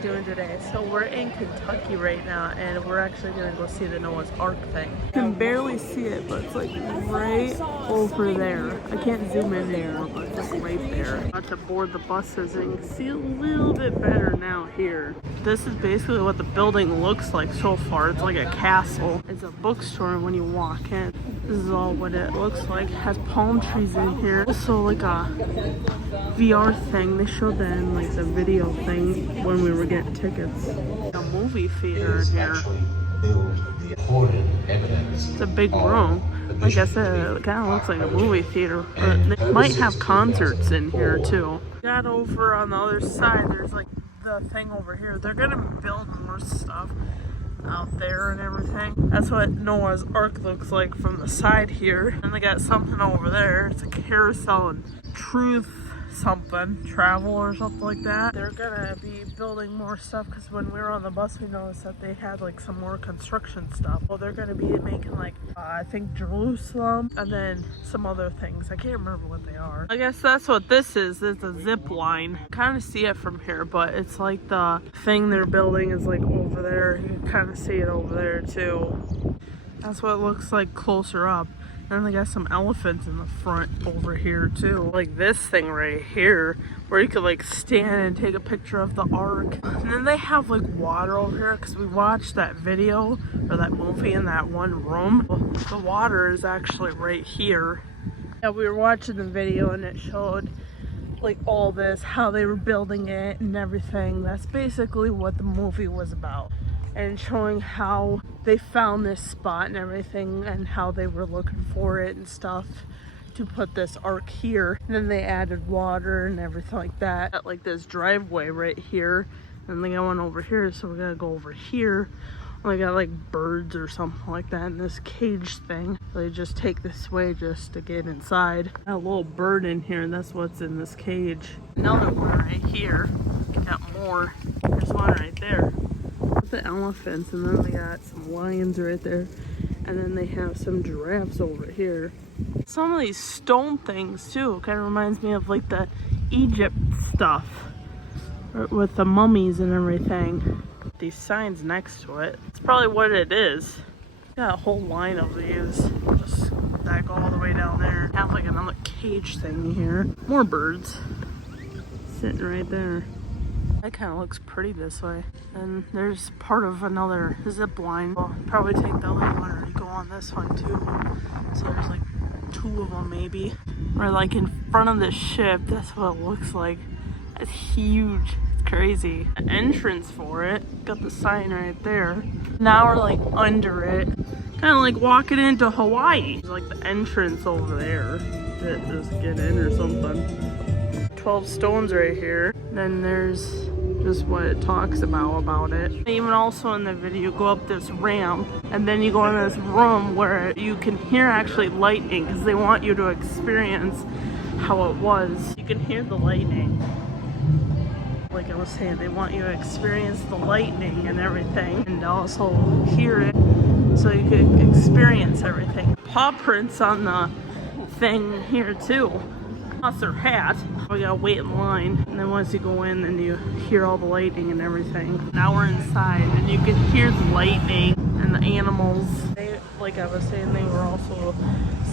doing today. So we're in Kentucky right now, and we're actually gonna go see the Noah's Ark thing. You can barely see it, but it's like right over there. I can't zoom in there, but it's like right there. About to board the buses, and you can see a little bit better now here. This is basically what the building looks like so far. It's like a castle. It's a bookstore, and when you walk in, this is all what it looks like. It has palm trees in here. Also like a VR thing. They showed that in like the video thing when we were getting tickets. A movie theater in here. It's a big room. Like I said, it kind of looks like a movie theater, but they might have concerts in here too. Got over on the other side, there's like the thing over here. They're gonna build more stuff out there and everything. That's what Noah's Ark looks like from the side here. And they got something over there. It's a carousel and truth something, travel or something like that. They're gonna be building more stuff because when we were on the bus we noticed that they had like some more construction stuff. Well, they're gonna be making like I think Jerusalem and then some other things. I can't remember what they are. I guess that's what this is. It's a zip line. Kind of see it from here, but it's like the thing they're building is like over there. You can kind of see it over there too. That's what it looks like closer up. And they got some elephants in the front over here too. Like this thing right here where you could like stand and take a picture of the Ark. And then they have like water over here because we watched that video or that movie in that one room. The water is actually right here. Yeah, we were watching the video and it showed like all this, how they were building it and everything. That's basically what the movie was about. And showing how they found this spot and everything and how they were looking for it and stuff to put this Ark here. And then they added water and everything like that. Got like this driveway right here, and they got one over here, so we gotta go over here. They got like birds or something like that in this cage thing. They just take this way just to get inside. Got a little bird in here, and that's what's in this cage. Another one right here. Got more. There's one right there. The elephants, and then they got some lions right there, and then they have some giraffes over here. Some of these stone things too kind of reminds me of like the Egypt stuff with the mummies and everything. These signs next to it, it's probably what it is. Got a whole line of these just that go all the way down there. Have like another cage thing here. More birds sitting right there. That kind of looks pretty this way. And there's part of another zip line. We'll probably take the other one or go on this one too. So there's like two of them maybe. We're like in front of the ship. That's what it looks like. It's huge. It's crazy. The entrance for it. Got the sign right there. Now we're like under it. Kind of like walking into Hawaii. There's like the entrance over there. To just get in or something. 12 stones right here. Then there's just what it talks about it. Even also in the video, go up this ramp and then you go in this room where you can hear actually lightning because they want you to experience how it was. You can hear the lightning. Like I was saying, they want you to experience the lightning and everything and also hear it so you can experience everything. Paw prints on the thing here too. Plus their hat. We gotta wait in line, and then once you go in, then you hear all the lightning and everything. Now we're inside, and you can hear the lightning and the animals. Like I was saying, they were also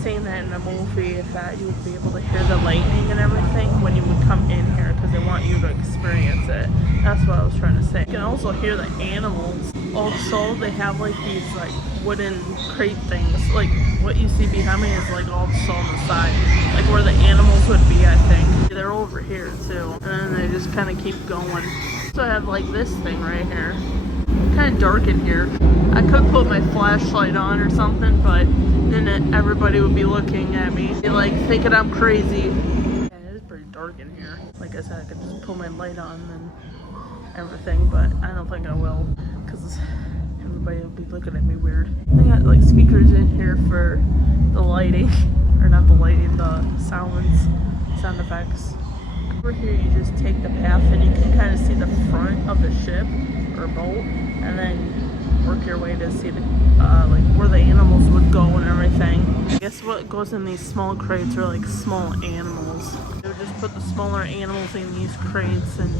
saying that in the movie that you would be able to hear the lightning and everything when you would come in here because they want you to experience it. That's what I was trying to say. You can also hear the animals. Also, they have like these like wooden crate things. Like what you see behind me is like also on the side, like where the animals would be. I think they're over here too, and then they just kind of keep going. So I have like this thing right here. Kind of dark in here. I could put my flashlight on or something, but then everybody would be looking at me, be like thinking I'm crazy. Yeah, it is pretty dark in here. Like I said, I could just put my light on and everything, but I don't think I will because everybody will be looking at me weird. I got like speakers in here for the lighting, or not the lighting, the sound effects. Over here you just take the path and you can kind of see the front of the ship or boat, and then work your way to see the like where the animals would go and everything. I guess what goes in these small crates are like small animals. They would just put the smaller animals in these crates, and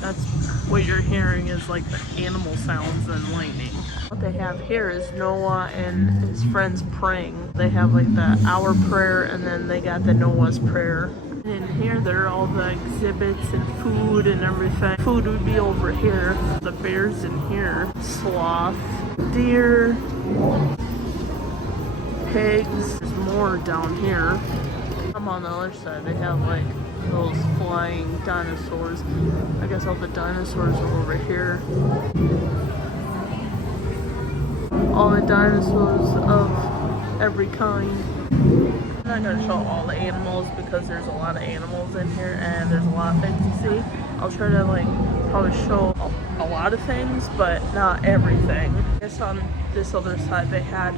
that's what you're hearing is like the animal sounds and lightning. What they have here is Noah and his friends praying. They have like the Our Prayer, and then they got the Noah's Prayer. In here, there are all the exhibits and food and everything. Food would be over here. The bears in here. Sloth, deer, pigs. There's more down here. I'm on the other side. They have like those flying dinosaurs. I guess all the dinosaurs are over here. All the dinosaurs of every kind. I'm not going to show all the animals because there's a lot of animals in here and there's a lot of things to see. I'll try to like probably show a lot of things, but not everything. I guess on this other side they had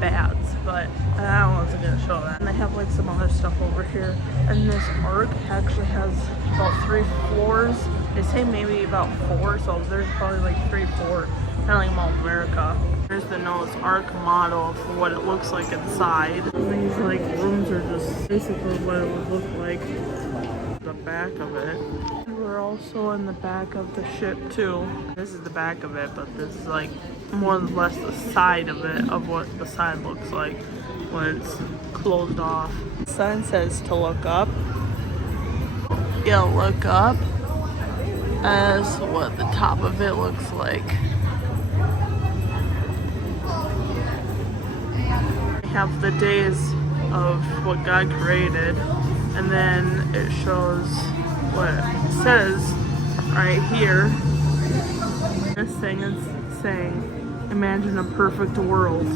bats, but I wasn't going to show that. And they have like some other stuff over here. And this ark actually has about 3 floors. They say maybe about 4, so there's probably like 3, 4, kind of like Mall of America. Here's the Noah's Ark model for what it looks like inside. These like rooms are just basically what it would look like. The back of it. We're also in the back of the ship too. This is the back of it, but this is like more or less the side of it, of what the side looks like when it's closed off. The sign says to look up. You'll look up as what the top of it looks like. We have the days of what God created, and then it shows what it says right here. This thing is saying, imagine a perfect world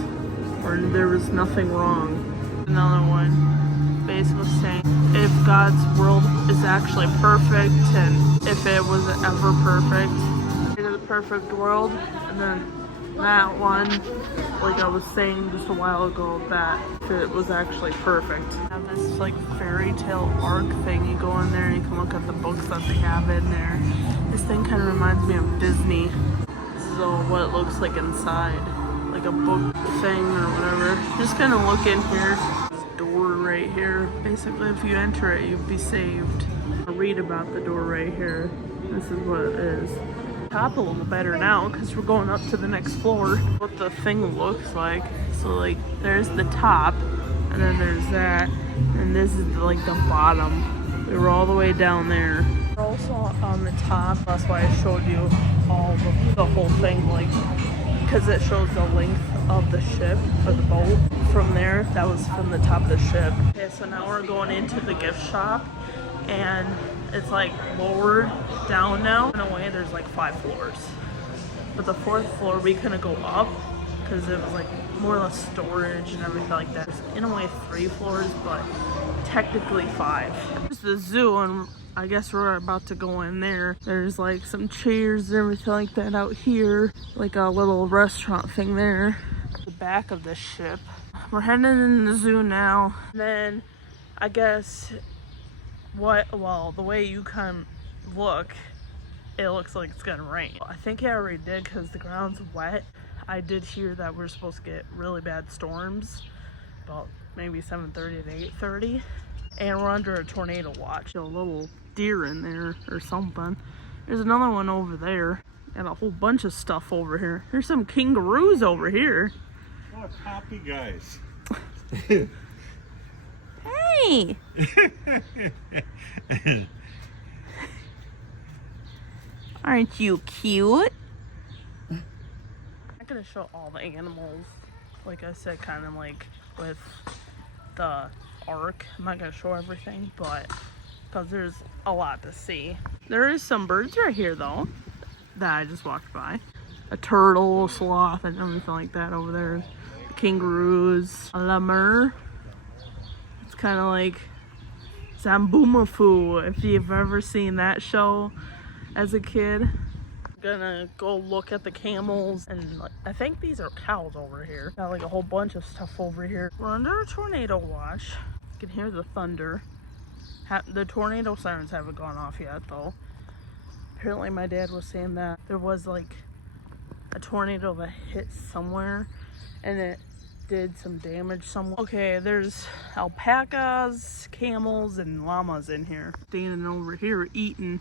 where there was nothing wrong. Another one basically saying, if God's world is actually perfect, and if it was ever perfect, in a perfect world. And then that one, like I was saying just a while ago, that if it was actually perfect. I have this like fairy tale arc thing. You go in there and you can look at the books that they have in there. This thing kind of reminds me of Disney. This is all what it looks like inside, like a book thing or whatever. Just kind of look in here. This door right here. Basically, if you enter it, you'll be saved. I'll read about the door right here. This is what it is. Top a little better now because we're going up to the next floor. What the thing looks like. So like there's the top, and then there's that, and this is like the bottom. We were all the way down there. We're also on the top. That's why I showed you all the whole thing, like because it shows the length of the ship or the boat. From there, that was from the top of the ship. Okay, so now we're going into the gift shop, and it's like lower down now. In a way, there's like 5 floors. But the 4th floor, we couldn't go up because it was like more or less storage and everything like that. There's in a way 3 floors, but technically 5. There's the zoo, and I guess we're about to go in there. There's like some chairs and everything like that out here. Like a little restaurant thing there. The back of the ship. We're heading in the zoo now. And then I guess the way you kind of look, it looks like it's gonna rain. I think it already did because the ground's wet. I did hear that we're supposed to get really bad storms, about maybe 7:30 to 8:30, and we're under a tornado watch. A little deer in there or something. There's another one over there, and a whole bunch of stuff over here. There's some kangaroos over here. Oh, happy guys. Hey! Aren't you cute? I'm not gonna show all the animals. Like I said, kind of like with the ark. I'm not gonna show everything, but because there's a lot to see. There is some birds right here though that I just walked by. A turtle, a sloth, and everything like that over there. The kangaroos, a lemur. It's kind of like Zamboomafoo, if you've ever seen that show as a kid. I'm gonna go look at the camels, and like, I think these are cows over here. Got like a whole bunch of stuff over here. We're under a tornado watch. You can hear the thunder. The tornado sirens haven't gone off yet though. Apparently my dad was saying that there was like a tornado that hit somewhere, and it did some damage somewhere. Okay, there's alpacas, camels, and llamas in here. Standing over here eating.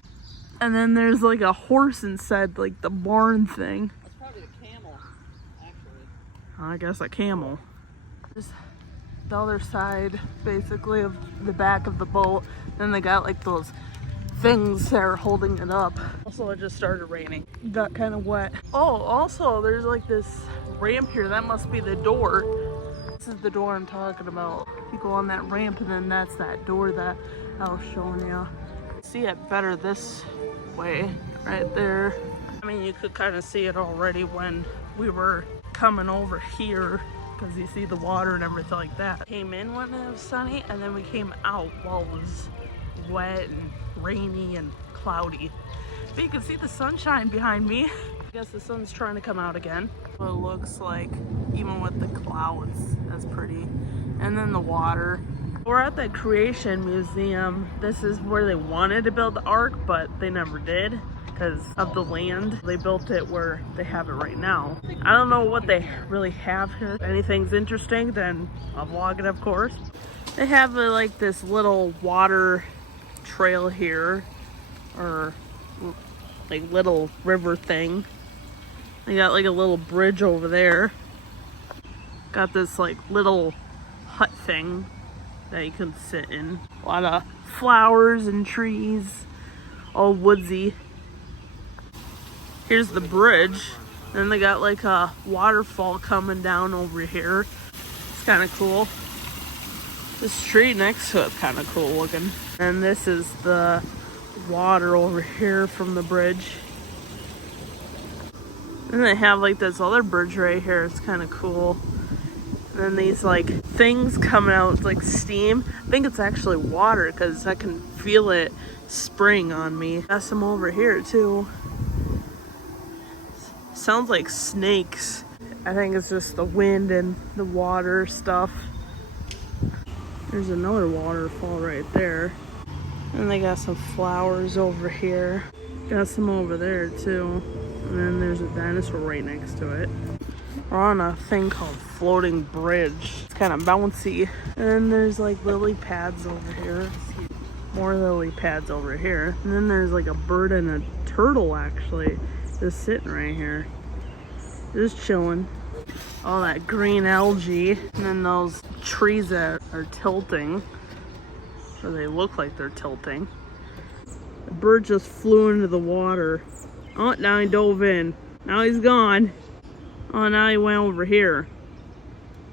And then there's like a horse inside like the barn thing. That's probably a camel, actually. I guess a camel. There's the other side basically of the back of the boat. Then they got like those things that are holding it up. Also, it just started raining. Got kind of wet. Oh, also there's like this ramp here. That must be the door. This is the door I'm talking about. You go on that ramp and then that's that door that I was showing you. See it better this way, right there. I mean, you could kind of see it already when we were coming over here because you see the water and everything like that. Came in when it was sunny and then we came out while it was wet and rainy and cloudy. But you can see the sunshine behind me. I guess the sun's trying to come out again. What it looks like, even with the clouds, that's pretty. And then the water. We're at the Creation Museum. This is where they wanted to build the ark, but they never did because of the land. They built it where they have it right now. I don't know what they really have here. If anything's interesting, then I'll vlog it, of course. They have like this little water trail here, or like little river thing. They got like a little bridge over there. Got this like little hut thing that you can sit in. A lot of flowers and trees, all woodsy. Here's the bridge. Then they got like a waterfall coming down over here. It's kind of cool. This tree next to it's kind of cool looking. And this is the water over here from the bridge. And they have like this other bridge right here. It's kind of cool. And then these like things coming out, it's like steam. I think it's actually water because I can feel it spraying on me. Got some over here too. Sounds like snakes. I think it's just the wind and the water stuff. There's another waterfall right there. And they got some flowers over here. Got some over there too. And then there's a dinosaur right next to it. We're on a thing called floating bridge. It's kind of bouncy. And then there's like lily pads over here. More lily pads over here. And then there's like a bird and a turtle actually just sitting right here. Just chilling. All that green algae. And then those trees that are tilting. Or they look like they're tilting. The bird just flew into the water. Oh, now he dove in. Now he's gone. Oh, now he went over here.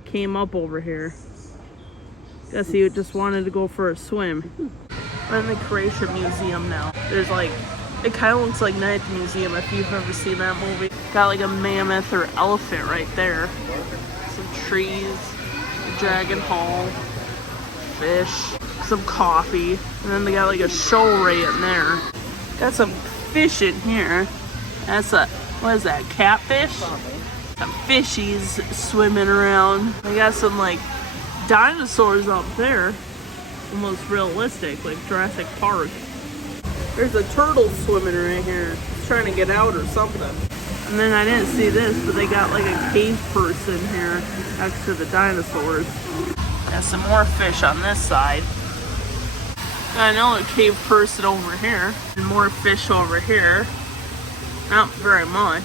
Came up over here. Guess he just wanted to go for a swim. We're in the Creation Museum now. There's like, it kind of looks like Night at the Museum if you've ever seen that movie. Got like a mammoth or elephant right there. Some trees, a dragon hall, fish, some coffee. And then they got like a show right in there. Got some fish in here. That's a, what is that, catfish? Some fishies swimming around. They got some like dinosaurs up there. Almost realistic, like Jurassic Park. There's a turtle swimming right here. It's trying to get out or something. And then I didn't see this, but they got like a cave person here next to the dinosaurs. Got some more fish on this side. Got another cave person over here. And more fish over here. Not very much.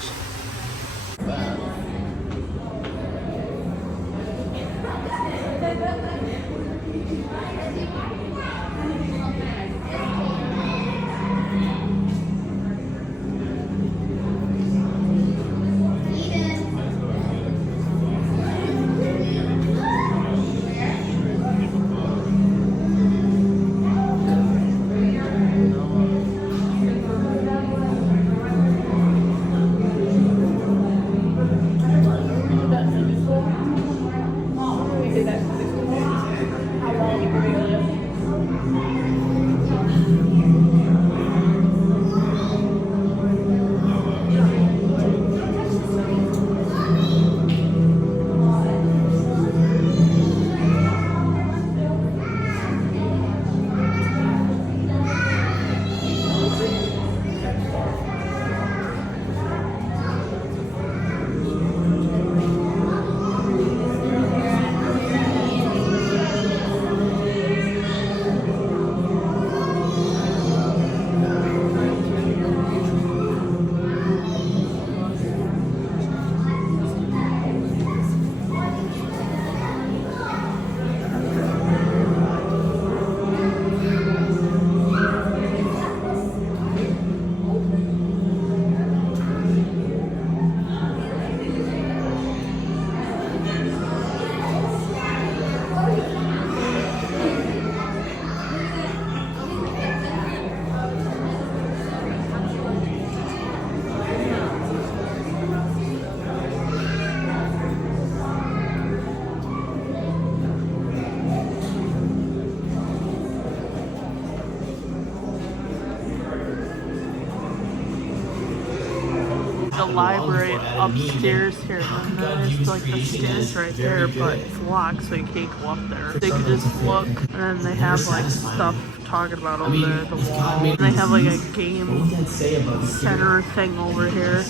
the library upstairs here, and there's like the stairs right there, but it's locked, so you can't go up there. They can just look, and then they have like stuff talking about over there, the wall. And they have like a game center thing over here.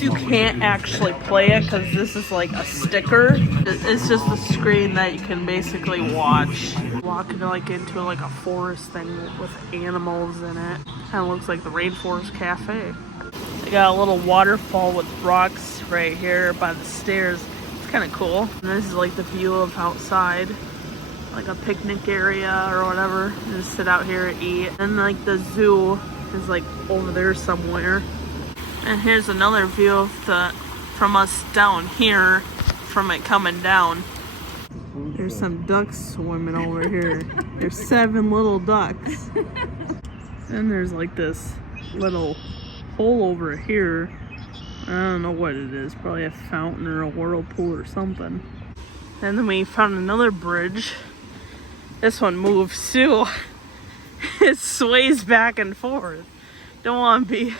You can't actually play it because this is like a sticker. It's just a screen that you can basically watch. Walking like into like a forest thing with animals in it. Kind of looks like the Rainforest Cafe. They got a little waterfall with rocks right here by the stairs. It's kind of cool. And this is like the view of outside, like a picnic area or whatever. You just sit out here and eat. And like the zoo is like over there somewhere. And here's another view of from us down here, from it coming down. There's some ducks swimming over here. There's 7 little ducks. And there's like this little hole over here. I don't know what it is. Probably a fountain or a whirlpool or something. And then we found another bridge. This one moves too. It sways back and forth. Don't want to be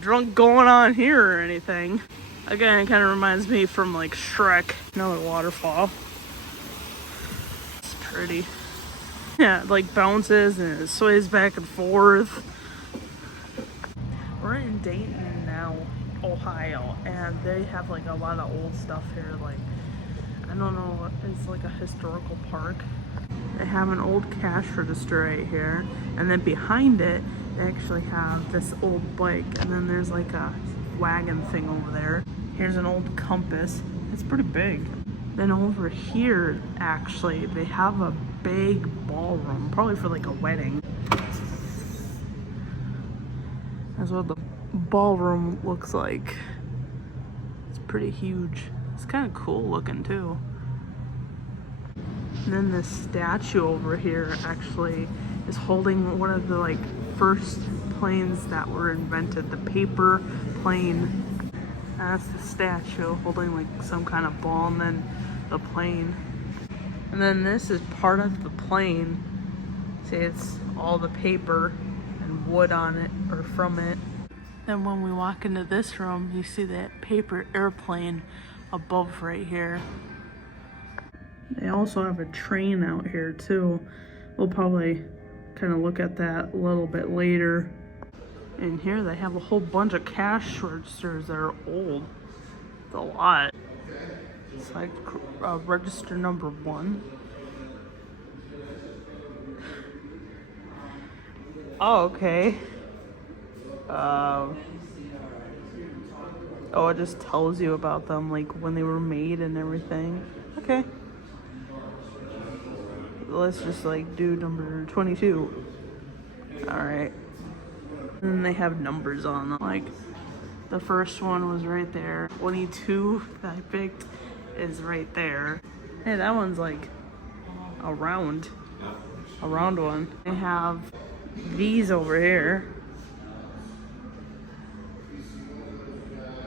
drunk going on here or anything. Again, it kind of reminds me from like Shrek. Another waterfall. It's pretty. Yeah, it like bounces and it sways back and forth. We're in Dayton now, Ohio, and they have like a lot of old stuff here. Like, I don't know, it's like a historical park. They have an old cash register right here, and then behind it, they actually have this old bike, and then there's like a wagon thing over there. Here's an old compass. It's pretty big. Then over here, actually, they have a big ballroom, probably for like a wedding. That's what the ballroom looks like. It's pretty huge. It's kind of cool looking too. And then this statue over here actually is holding one of the like first planes that were invented, the paper plane. That's the statue holding like some kind of ball, and then the plane. And then this is part of the plane. See, it's all the paper and wood on it, or from it. Then when we walk into this room, you see that paper airplane above right here. They also have a train out here too. We'll probably kind of look at that a little bit later. And here they have a whole bunch of cash registers that are old. It's a lot. It's like register number 1. Oh, okay. Oh, it just tells you about them, like when they were made and everything. Okay. Let's just like do number 22. Alright. And then they have numbers on them. Like the first one was right there. 22 that I picked is right there. Hey, that one's like a round one. They have these over here.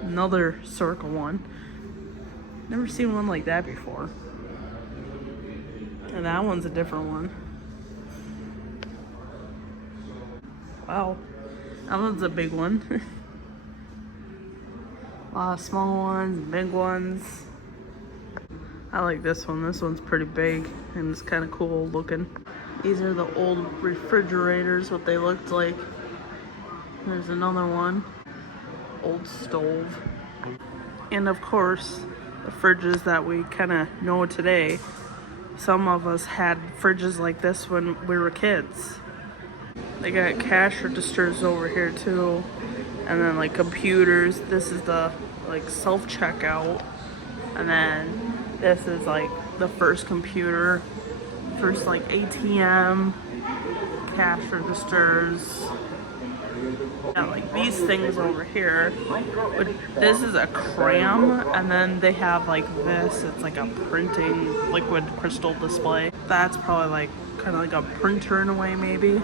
Another circle one. Never seen one like that before. And that one's a different one. Wow. That one's a big one. A lot of small ones and big ones. I like this one. This one's pretty big and it's kind of cool looking. These are the old refrigerators, what they looked like. There's another one. Old stove. And of course, the fridges that we kind of know today. Some of us had fridges like this when we were kids. They got cash registers over here too. And then like computers. This is the like self-checkout. And then this is like the first computer. First like ATM. Cash registers. Got like these things over here. But this is a cram, and then they have like this. It's like a printing liquid crystal display. That's probably like kind of like a printer in a way, maybe.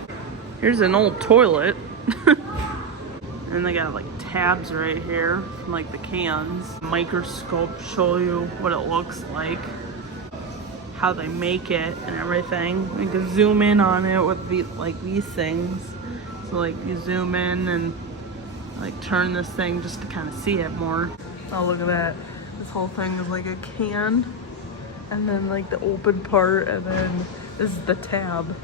Here's an old toilet. And they got like tabs right here from like the cans. Microscope show you what it looks like, how they make it and everything. You can zoom in on it with like these things. So like you zoom in and Like turn this thing just to kind of see it more. Oh, look at that. This whole thing is like a can. And then like the open part, and then this is the tab.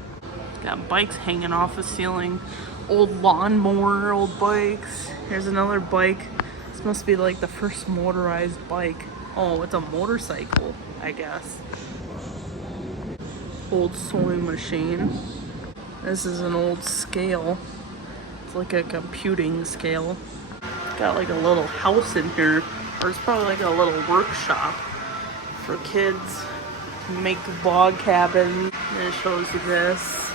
Got bikes hanging off the ceiling. Old lawnmower, old bikes. Here's another bike. This must be like the first motorized bike. Oh, it's a motorcycle, I guess. Old sewing machine. This is an old scale. It's like a computing scale. Got like a little house in here, or it's probably like a little workshop for kids to make log cabins. And it shows you this.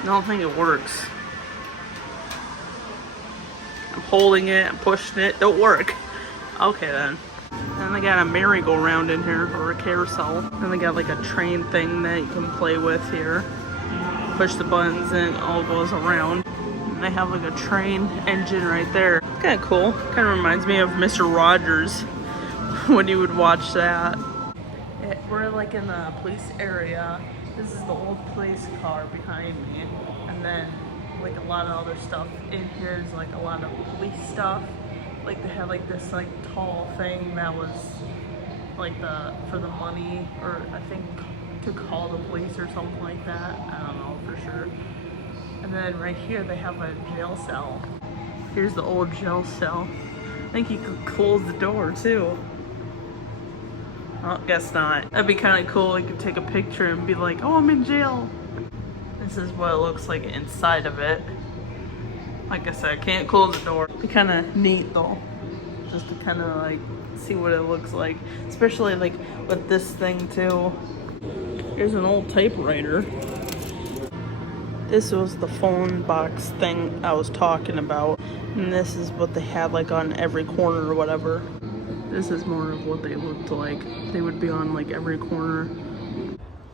I don't think it works. I'm holding it, I'm pushing it, don't work. Okay then. And they got a merry-go-round in here, or a carousel. And they got like a train thing that you can play with here. Push the buttons and it all goes around. And they have like a train engine right there. It's kind of cool. Kind of reminds me of Mr. Rogers when you would watch that. We're like in the police area. This is the old police car behind me. And then like a lot of other stuff in here is like a lot of police stuff. Like they had like this like tall thing that was like for the money, or I think to call the police or something like that. I don't know for sure. And then right here they have a jail cell. Here's the old jail cell. I think you could close the door too. Oh, guess not. That'd be kind of cool. You could take a picture and be like, oh, I'm in jail. This is what it looks like inside of it. Like I said, I can't close the door. It'd be kind of neat though, just to kind of like see what it looks like, especially like with this thing too. Here's an old typewriter. This was the phone box thing I was talking about, and this is what they had like on every corner or whatever. This is more of what they looked like. They would be on like every corner.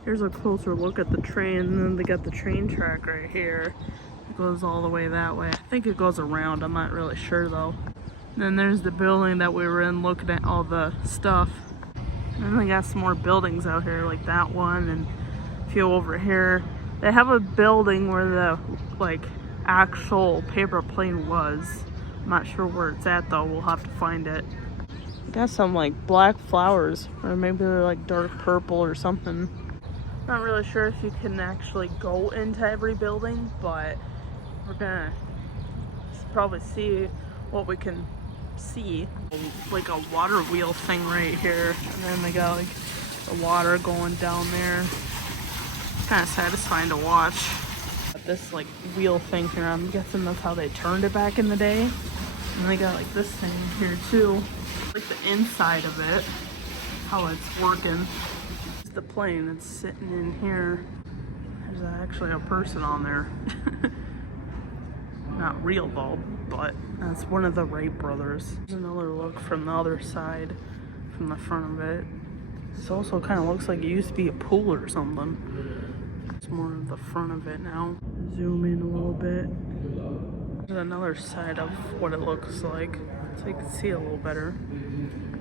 Here's a closer look at the train, and then they got the train track right here. It goes all the way that way. I think it goes around, I'm not really sure though. And then there's the building that we were in looking at all the stuff. And then they got some more buildings out here like that one and a few over here. They have a building where the like actual paper plane was. I'm not sure where it's at though, we'll have to find it. Got some like black flowers, or maybe they're like dark purple or something. Not really sure if you can actually go into every building, but we're gonna probably see what we can see. Like a water wheel thing right here, and then they got like the water going down there. It's kind of satisfying to watch. This like wheel thing here, I'm guessing that's how they turned it back in the day. And they got like this thing here too, like the inside of it, how it's working. It's the plane that's sitting in here. There's actually a person on there. Not real though, but that's one of the Wright brothers. There's another look from the other side, from the front of it. This also kind of looks like it used to be a pool or something. It's more of the front of it now. Zoom in a little bit. There's another side of what it looks like, so you can see it a little better.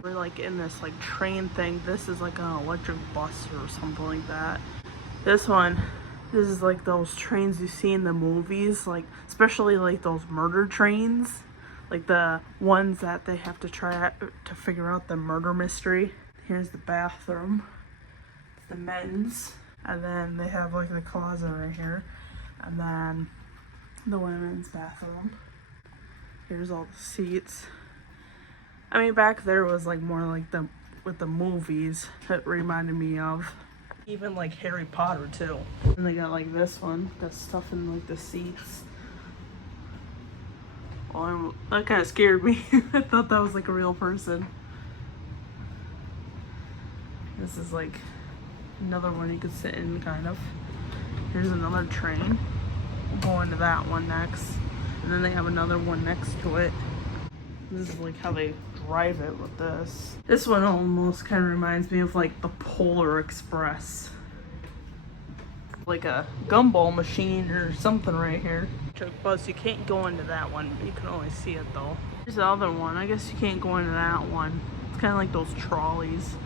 We're like in this like train thing. This is like an electric bus or something like that. This one, this is like those trains you see in the movies, like especially like those murder trains, like the ones that they have to try to figure out the murder mystery. Here's the bathroom, the men's, and then they have like the closet right here, and then the women's bathroom. Here's all the seats. I mean, back there was like more like the with the movies that reminded me of. Even like Harry Potter too. And they got like this one, got stuff in like the seats. Well, that kind of scared me. I thought that was like a real person. This is like another one you could sit in, kind of. Here's another train. We'll go into that one next. And then they have another one next to it. This is like how they drive it with this. This one almost kind of reminds me of like the Polar Express. Like a gumball machine or something right here. Truck bus, you can't go into that one. You can only see it though. Here's the other one. I guess you can't go into that one. It's kind of like those trolleys.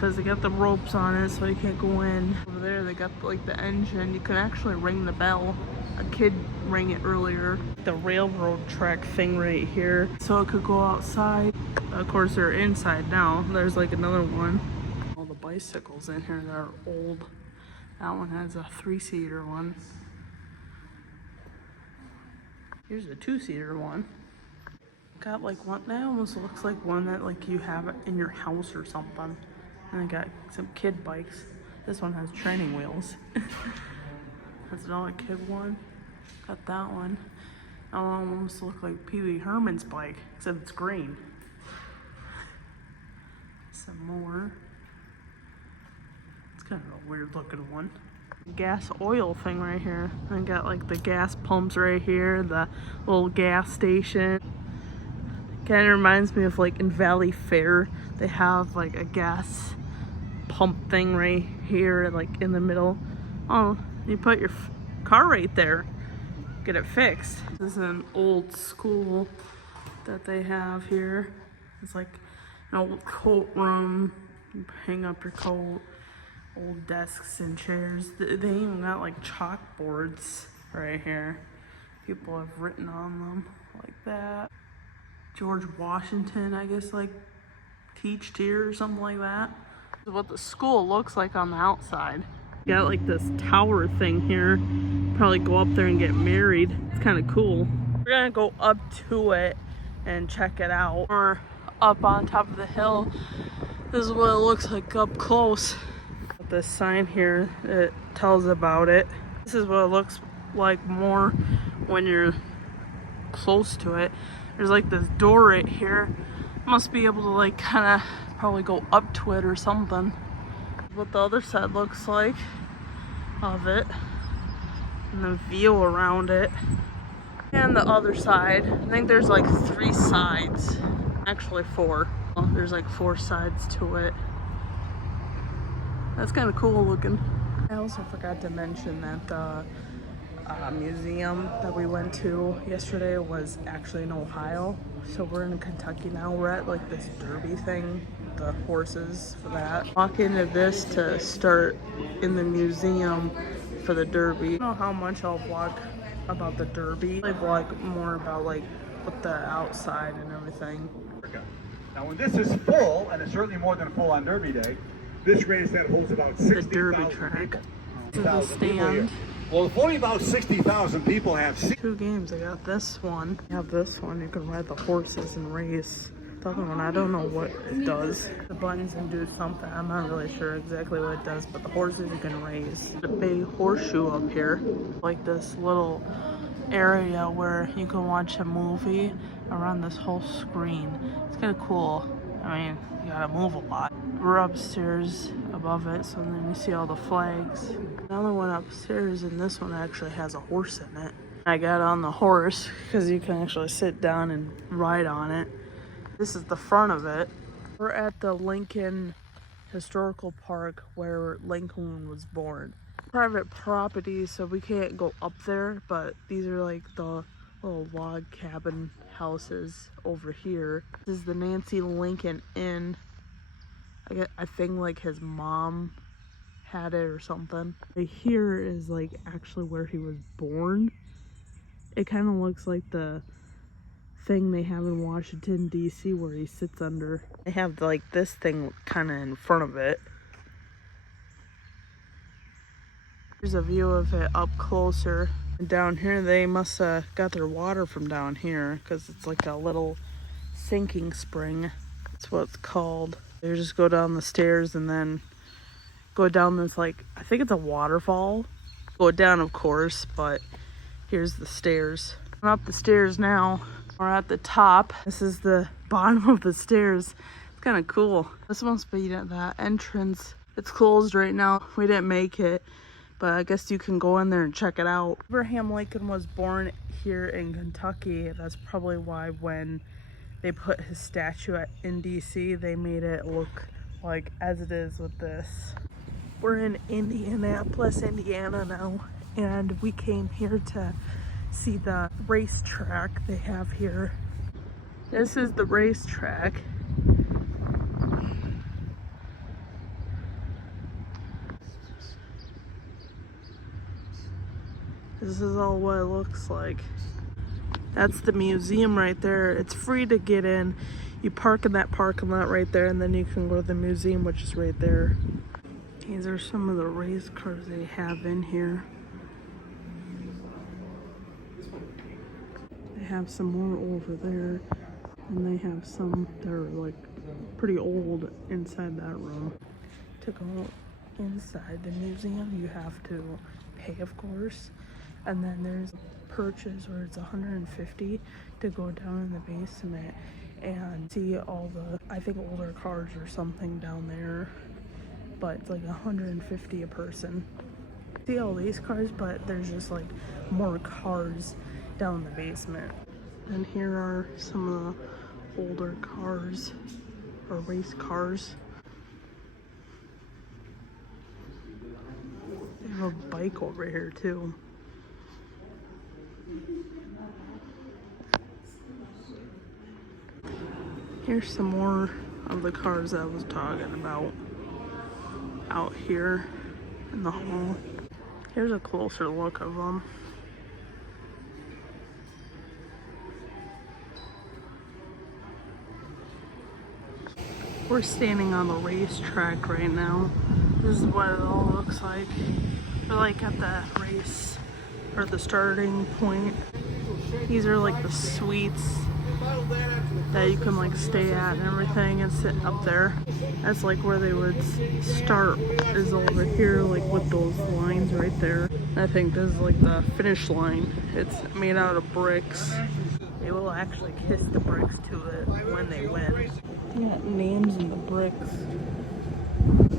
because they got the ropes on it so you can't go in. Over there they got like the engine. You can actually ring the bell. A kid rang it earlier. The railroad track thing right here, so it could go outside. Of course they're inside now. There's like another one. All the bicycles in here that are old. That one has a 3-seater one. Here's a 2-seater one. Got like one that almost looks like one that like you have it in your house or something. And I got some kid bikes. This one has training wheels. That's another kid one. Got that one. That one almost looks like Pee Wee Herman's bike, except it's green. Some more. It's kind of a weird looking one. Gas oil thing right here. I got like the gas pumps right here, the little gas station. Kind of reminds me of like in Valley Fair, they have like a gas pump thing right here, like in the middle. Oh, you put your car right there, get it fixed. This is an old school that they have here. It's like an old coat room. You hang up your coat. Old desks and chairs. They even got like chalkboards right here. People have written on them like that. George Washington, I guess, like teached here or something like that. This is what the school looks like on the outside. Got like this tower thing here. Probably go up there and get married. It's kind of cool. We're gonna go up to it and check it out. We're up on top of the hill. This is what it looks like up close. This sign here, it tells about it. This is what it looks like more when you're close to it. There's like this door right here. Must be able to like kind of probably go up to it or something. What the other side looks like of it, and the view around it, and the other side. I think there's like 3 sides, actually 4. Well, there's like 4 sides to it. That's kind of cool looking. I also forgot to mention that the museum that we went to yesterday was actually in Ohio. So we're in Kentucky now. We're at like this derby thing, the horses for that. Walk into this to start in the museum for the derby. I don't know how much I'll vlog about the derby. I vlog more about like with the outside and everything. Now when this is full, and it's certainly more than full on Derby Day, this race then holds about 60,000 The derby track. This is the stand. Well, only about 60,000 people have seen 2 games. I got this one. I have this one. You can ride the horses and race. The other one, I don't know what it does. The buttons can do something. I'm not really sure exactly what it does, but the horses you can race. The big horseshoe up here. Like this little area where you can watch a movie around this whole screen. It's kind of cool. I mean, you gotta move a lot. We're upstairs above it, so then you see all the flags. Another one upstairs, and this one actually has a horse in it. I got on the horse because you can actually sit down and ride on it. This is the front of it. We're at the Lincoln Historical Park where Lincoln was born. Private property, so we can't go up there, but these are like the little log cabin houses over here. This is the Nancy Lincoln Inn. I think like his mom had it or something. Right here is like actually where he was born. It kind of looks like the thing they have in Washington DC where he sits under. They have like this thing kind of in front of it. Here's a view of it up closer. And down here they must have got their water from down here because it's like a little sinking spring. That's what it's called. You just go down the stairs and then go down this like, I think it's a waterfall. Go down of course, but here's the stairs. I'm up the stairs now. We're at the top. This is the bottom of the stairs. It's kind of cool. This must be that entrance. It's closed right now. We didn't make it, but I guess you can go in there and check it out. Abraham Lincoln was born here in Kentucky. That's probably why when they put his statue in DC, they made it look like as it is with this. We're in Indianapolis, Indiana now, and we came here to see the racetrack they have here. This is the racetrack. This is all what it looks like. That's the museum right there. It's free to get in. You park in that parking lot right there, and then you can go to the museum, which is right there. These are some of the race cars they have in here. They have some more over there, and they have some that are like pretty old inside that room. To go inside the museum, you have to pay, of course, and then there's purchase where it's $150 to go down in the basement and see all the, I think, older cars or something down there, but it's like $150 a person. See all these cars, but there's just like more cars down in the basement. And here are some of the older cars, or race cars. They have a bike over here too. Here's some more of the cars I was talking about out here in the hall. Here's a closer look of them. We're standing on the racetrack right now. This is what it all looks like. We're like at the race, or the starting point. These are like the suites that you can like stay at and everything and sit up there. That's like where they would start, is over here, like with those lines right there. I think this is like the finish line. It's made out of bricks. They will actually kiss the bricks to it when they win. They got names in the bricks.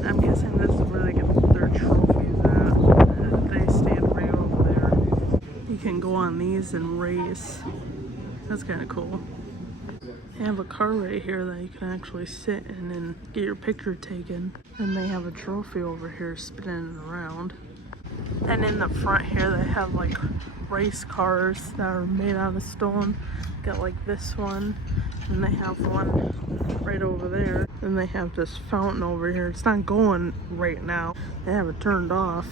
I'm guessing this is where they get their trophies at. They stand right over there. You can go on these and race. That's kind of cool. They have a car right here that you can actually sit in and get your picture taken. And they have a trophy over here spinning around. And in the front here they have like race cars that are made out of stone. Got like this one, and they have one right over there. Then they have this fountain over here. It's not going right now. They have it turned off.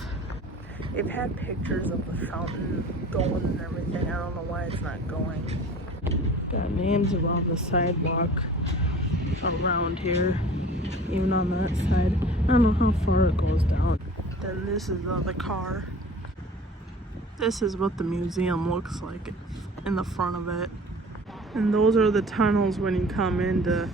They've had pictures of the fountain going and everything. I don't know why it's not going. Got names around the sidewalk around here, even on that side. I don't know how far it goes down. Then this is the other car. This is what the museum looks like in the front of it. And those are the tunnels when you come in to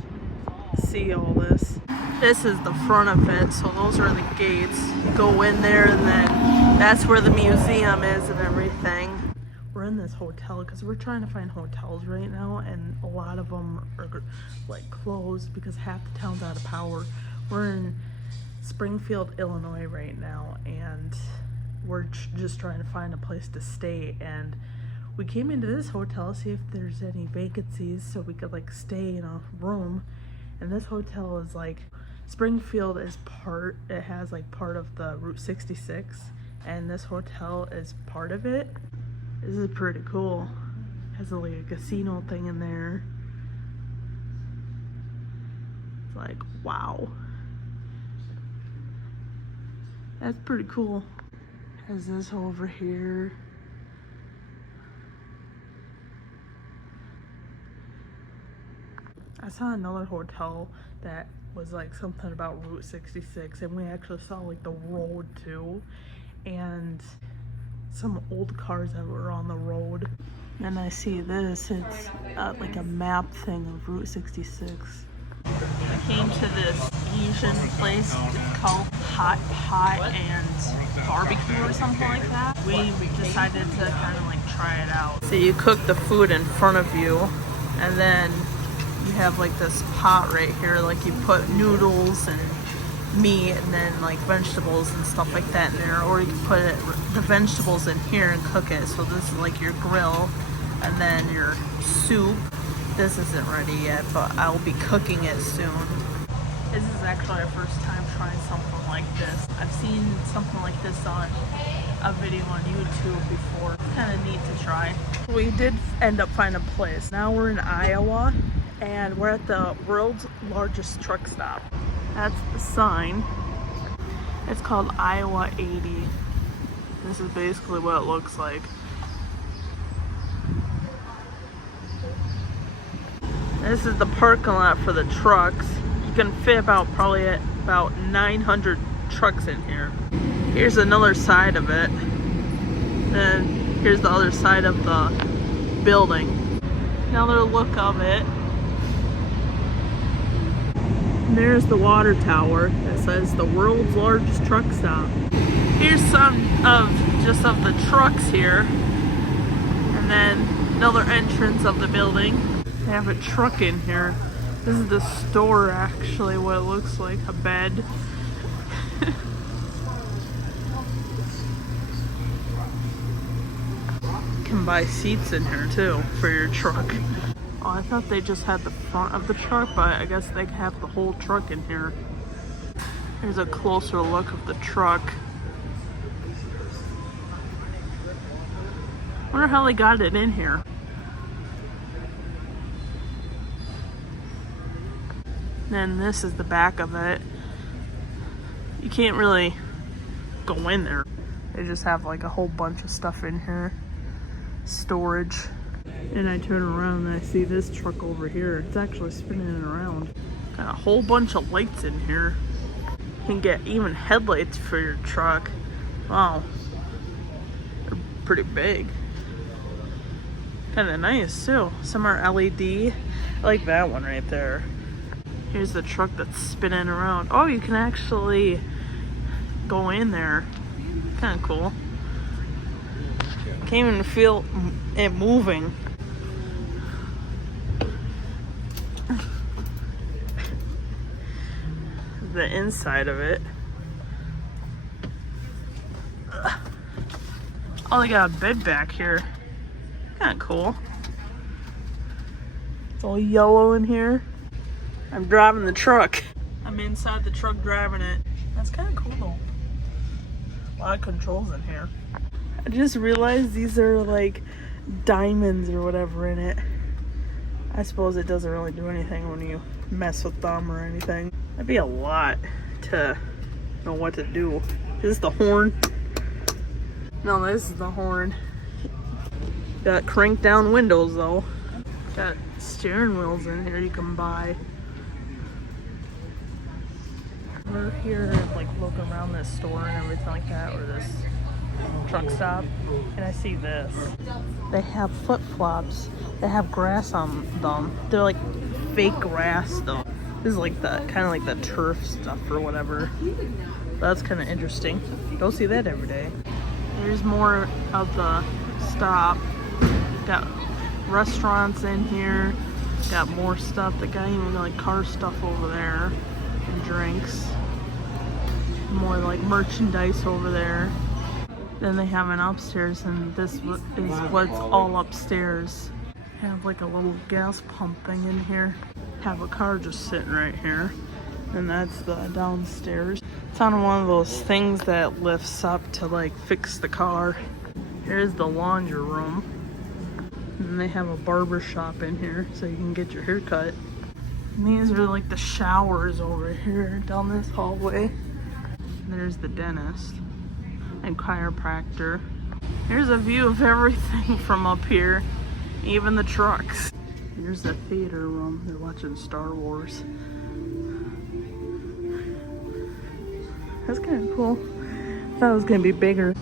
see all this. This is the front of it, so those are the gates. You go in there and then that's where the museum is and everything. We're in this hotel because we're trying to find hotels right now, and a lot of them are like closed because half the town's out of power. We're in Springfield, Illinois right now, and we're just trying to find a place to stay. And we came into this hotel to see if there's any vacancies so we could like stay in a room. And this hotel is like, Springfield is part, it has like part of the Route 66, and this hotel is part of it. This is pretty cool. It has like a casino thing in there. It's like, wow. That's pretty cool. Has this over here. I saw another hotel that was like something about Route 66, and we actually saw like the road too, and some old cars that were on the road. And I see this, it's like a map thing of Route 66. I came to this Asian place, it's called Hot Pot and Barbecue or something like that. We decided to kind of like try it out. So you cook the food in front of you, and then you have like this pot right here, like you put noodles and meat and then like vegetables and stuff like that in there, or you can put the vegetables in here and cook it. So this is like your grill, and then your soup. This isn't ready yet, but I'll be cooking it soon. This is actually our first time trying something like this. I've seen something like this on a video on YouTube before. It's kind of neat to try. We did end up finding a place. Now we're in Iowa, and we're at the world's largest truck stop. That's the sign. It's called Iowa 80. This is basically what it looks like. This is the parking lot for the trucks. You can fit probably about 900 trucks in here. Here's another side of it. And here's the other side of the building. Another look of it. And there's the water tower that says the world's largest truck stop. Here's some of the trucks here. And then another entrance of the building. They have a truck in here. This is the store actually, what it looks like, a bed. You can buy seats in here too for your truck. Oh, I thought they just had the front of the truck, but I guess they have the whole truck in here. Here's a closer look of the truck. Wonder how they got it in here. Then this is the back of it. You can't really go in there. They just have like a whole bunch of stuff in here. Storage. And I turn around and I see this truck over here. It's actually spinning around. Got a whole bunch of lights in here. You can get even headlights for your truck. Wow. They're pretty big. Kind of nice too. Some are LED. I like that one right there. Here's the truck that's spinning around. Oh, you can actually go in there. Kind of cool. Can't even feel it moving. The inside of it. Oh, they got a bed back here. Kind of cool. It's all yellow in here. I'm driving the truck. I'm inside the truck driving it. That's kind of cool though. A lot of controls in here. I just realized these are like diamonds or whatever in it. I suppose it doesn't really do anything when you mess with them or anything. That'd be a lot to know what to do. Is this the horn? No, this is the horn. Got crank down windows though. Got steering wheels in here you can buy. We're here like looking around this store and everything like that, or this truck stop, and I see this. They have flip-flops that have grass on them. They're like fake grass though. This is like the kind of like the turf stuff or whatever. That's kind of interesting. Don't see that every day. There's more of the stop. Got restaurants in here. Got more stuff. They got even like car stuff over there and drinks. More like merchandise over there. Then they have an upstairs, and this is what's all upstairs. Have like a little gas pump thing in here. Have a car just sitting right here, and that's the downstairs. It's on one of those things that lifts up to like fix the car. Here's the laundry room, and they have a barber shop in here so you can get your hair cut. And these are like the showers over here down this hallway. There's the dentist and chiropractor. Here's a view of everything from up here, even the trucks. Here's the theater room. They're watching Star Wars. That's kind of cool. Thought it was gonna be bigger.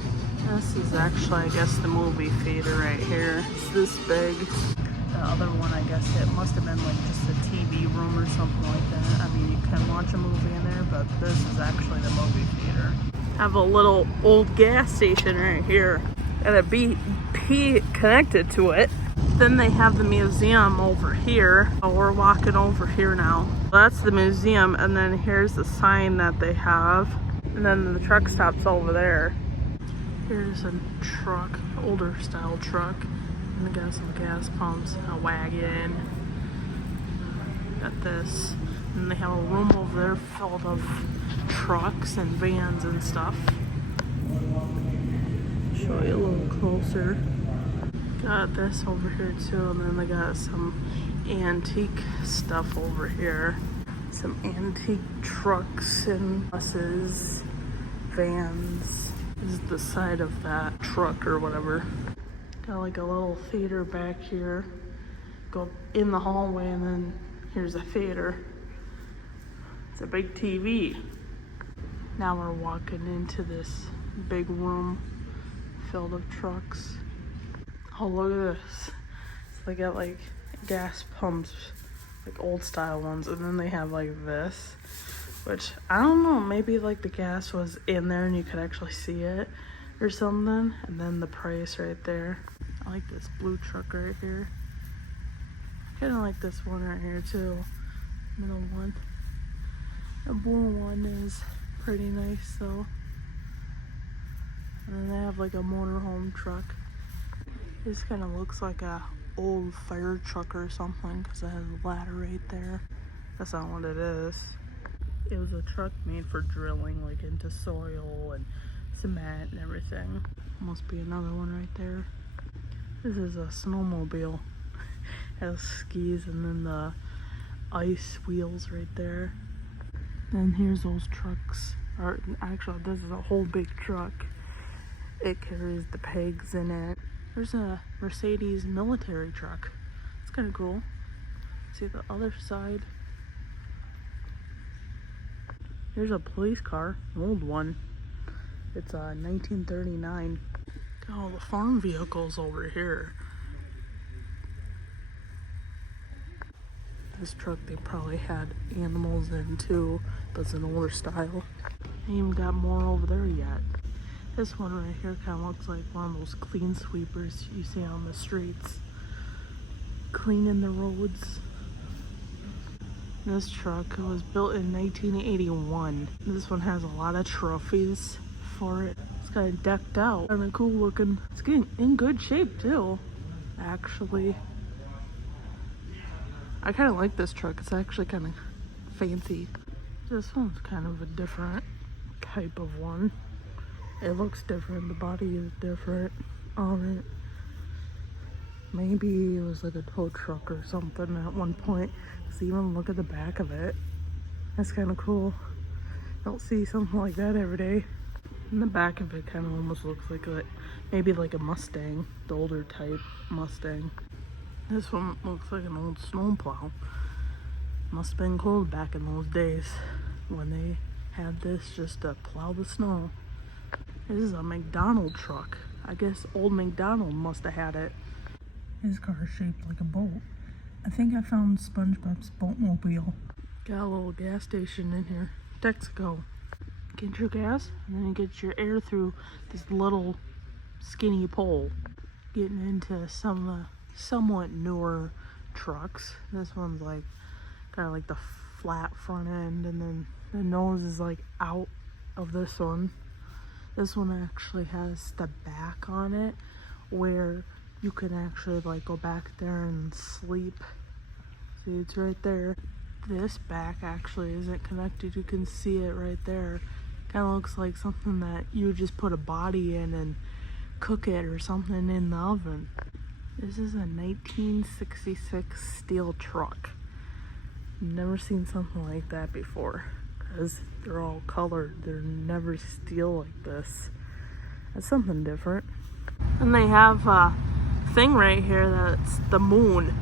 This is actually, I guess, the movie theater right here. It's this big. The other one, I guess, it must have been like just a TV room or something like that. I mean, you can watch a movie in there, but this is actually the movie theater. Have a little old gas station right here and a BP connected to it. Then they have the museum over here. Oh, we're walking over here now. That's the museum, and then here's the sign that they have. And then the truck stop's over there. Here's a truck, older style truck. And they got some gas pumps, a wagon. Got this. And they have a room over there filled of trucks and vans and stuff. Show you a little closer. Got this over here too, and then they got some antique stuff over here. Some antique trucks and buses, vans. This is the side of that truck or whatever. Got like a little theater back here. Go in the hallway and then here's a theater. It's a big TV. Now we're walking into this big room filled with trucks. Oh, look at this. So they got like gas pumps, like old style ones, and then they have like this, which I don't know, maybe like the gas was in there and you could actually see it or something. And then the price right there. I like this blue truck right here. Kind of like this one right here too. Middle one. The blue one is pretty nice though. And then they have like a motorhome truck. This kind of looks like a old fire truck or something because it has a ladder right there. That's not what it is. It was a truck made for drilling like into soil and cement and everything. Must be another one right there. This is a snowmobile. It has skis and then the ice wheels right there. Then here's those trucks. Or actually, this is a whole big truck. It carries the pegs in it. There's a Mercedes military truck. It's kind of cool. See the other side. There's a police car, an old one. It's 1939. Got all the farm vehicles over here. This truck, they probably had animals in too, but it's an older style. They even got more over there yet. This one right here kind of looks like one of those clean sweepers you see on the streets. Cleaning the roads. This truck was built in 1981. This one has a lot of trophies for it. It's kind of decked out. Kind of cool looking. It's getting in good shape too, actually. I kind of like this truck. It's actually kind of fancy. This one's kind of a different type of one. It looks different. The body is different on it. Maybe it was like a tow truck or something at one point. So even look at the back of it. That's kind of cool. Don't see something like that every day. And the back of it kind of almost looks like maybe like a Mustang, the older type Mustang. This one looks like an old snowplow. Must have been cold back in those days when they had this just to plow the snow. This is a McDonald truck. I guess old McDonald must have had it. His car is shaped like a boat. I think I found SpongeBob's boatmobile. Got a little gas station in here. Texaco. Get your gas and then you get your air through this little skinny pole. Getting into some of the somewhat newer trucks. This one's like kind of like the flat front end, and then the nose is like out of this one. This one actually has the back on it where you can actually like go back there and sleep. See, it's right there. This back actually isn't connected. You can see it right there. Kind of looks like something that you would just put a body in and cook it or something in the oven. This is a 1966 steel truck. Never seen something like that before because they're all colored. They're never steel like this. That's something different. And they have a thing right here that's the moon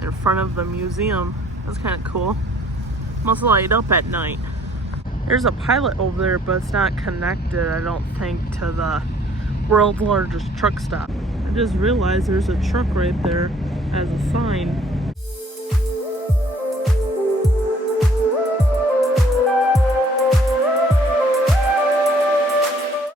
in front of the museum. That's kind of cool. Must light up at night. There's a pilot over there, but it's not connected, I don't think, to the world's largest truck stop. I just realized there's a truck right there as a sign.